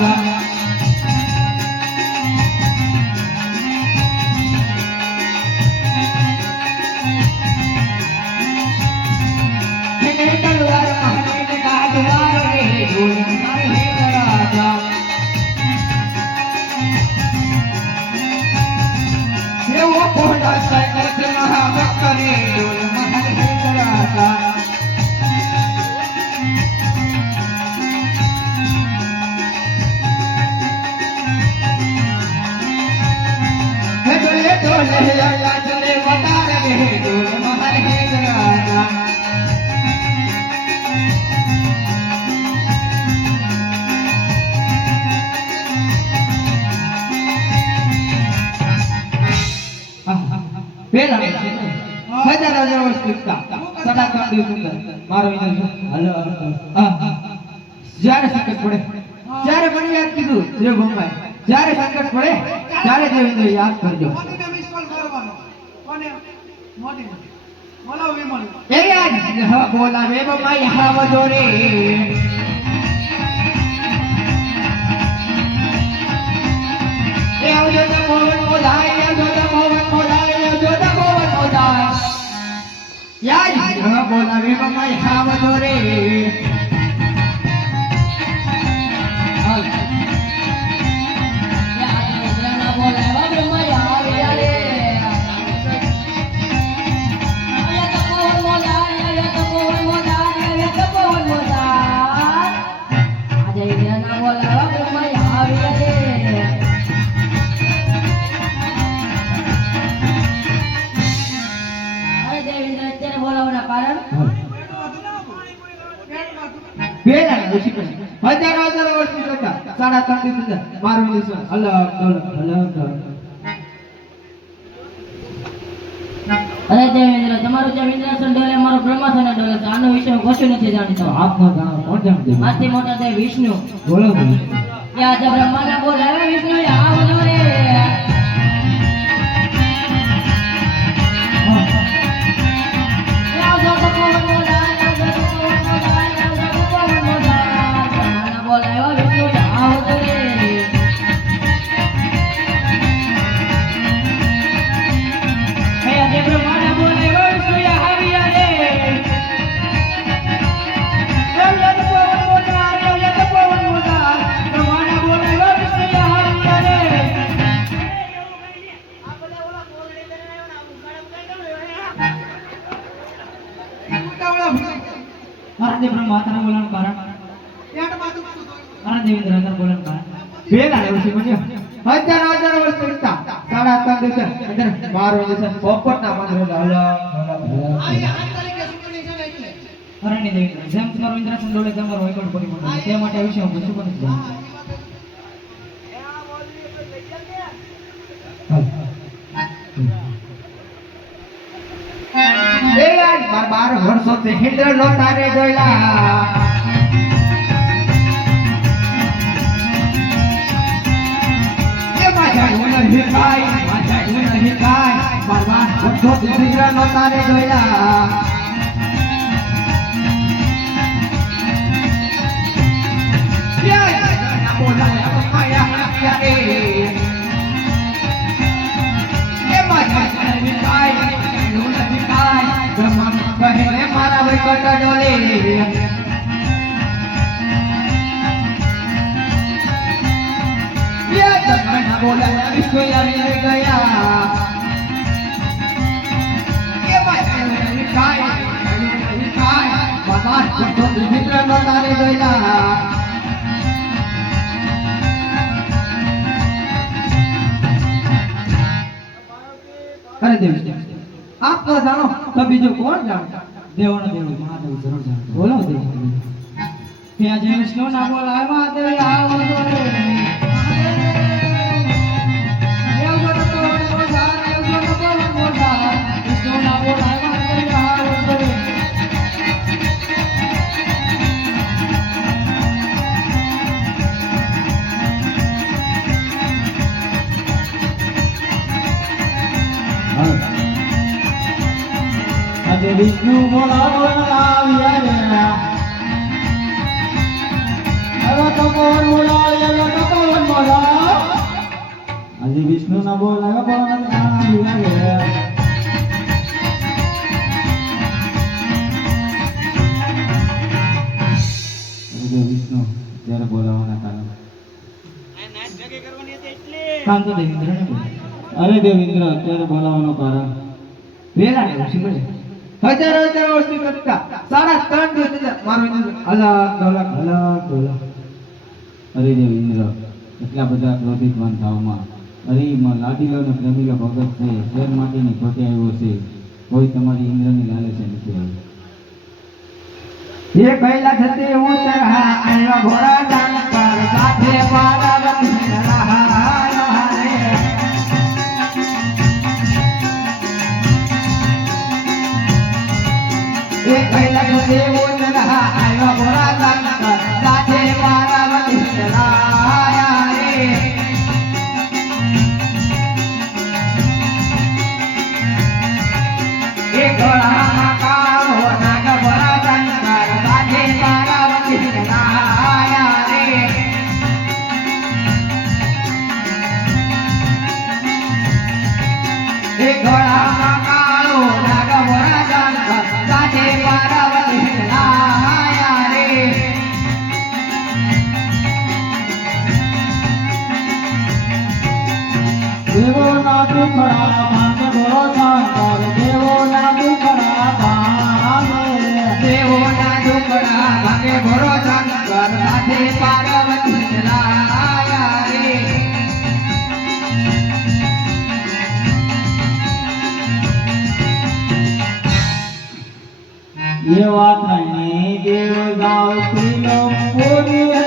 રાજા એને પૂછતા કામ દેવ સુંદર મારો વિનર હલો જ્યારે સંકટ પડે જ્યારે મને યાદ કીધું રે ભગવાન જ્યારે સંકટ પડે ત્યારે દેવેન્દ્ર યાદ કરજો. બોલાવો વિમલ. એ યાદ બોલાવે ભમાય હાવજો રે. એ આવજો તો મોહન મોદાય આવજો તો મોહન મોદાય આવજો તો મોહન મોદાય યાદ બોલાવે ભમાય હાવજો રે. પેલા ઋષિ પછી હજારો હજારો વર્ષની કરતા સાડા ત્રણ દિવસ મારું દિવસ અલગ અલગ અલગ અલગ અરે દેવેન્દ્ર તમારું જે વિંદ્રાસન ડોલે મારો બ્રહ્માસન ડોલે છે. આનો વિશે હું કશું નથી જાણીતો. આપનો જાણો કોણ જાણતો? આથી મોટા દેવ વિષ્ણુ. બોલો બોલો યા જ બ્રહ્માના બોલાવે વિષ્ણુ દેવ બોલાવવાનું કારણ? પેટ બાજુ શું થયું મારા દેવેન્દ્ર હજાર બોલાવવાનું કારણ પેલા ઋષિ પછી હજારો હજારો વર્ષ કરતા સાડા ત્રણ દિવસ અંદર મારું દિવસ. પોપટના પાંદડે અલગ અલગ અલગ આ એ આઠ તારીખે ચૂંટણી છે ને એટલે અરણ્ય દેવેન્દ્ર જેમ તમારો ઇન્દ્રાસન ડોલે તમારો વૈકુંઠ પરિપૂર્ણ તે માટે વિશે હું પણ બાર વર્ષો હિન્દ્ર નો તારે જોયેલા. હિકાય બાર બાર હિન્દ્ર નો તારે જોયેલા. દેવ આપ તો જાણો, તો બીજું કોણ જાણે? દેવોનો દેવ, મહાદેવ જરૂર જાણતો. બોલો દેવ. ત્યાં જે વિષ્ણુ ના બોલાવે મહાદેવ આવજો તો કોણ બોલાવે? હવે તો કોણ બોલાવ? આજે વિષ્ણુ ના બોલાવે બોલાવે આવ્યા રે અરે વિષ્ણુ ત્યારે બોલાવવાના કારણ અરે દેવેન્દ્ર, અત્યારે બોલાવવાનું કારણ. વેલા ને ઉસી મળે હજારો હજારો વસ્તુ કરતા સાડા ત્રણ દિવસ. મારો ઇન્દ્ર. અલગ અલગ અલગ અલગ અરે દેવેન્દ્ર એટલા બધા ક્રોધિતવાન થાવમાં અરે માં લાડીલો ને પ્રેમીલો ભગત છે, શેર માટેની ખોટે આવ્યો છે. કોઈ તમારી ઇન્દ્રની લાલચે નથી આવ્યો એ પહેલા છતે હું તરહા આવ્યા ઘોડા ડાંકર સાથે પાર્વતી રહાયા વાત નહીં દેવ ગાવ ત્રિલોક પૂરી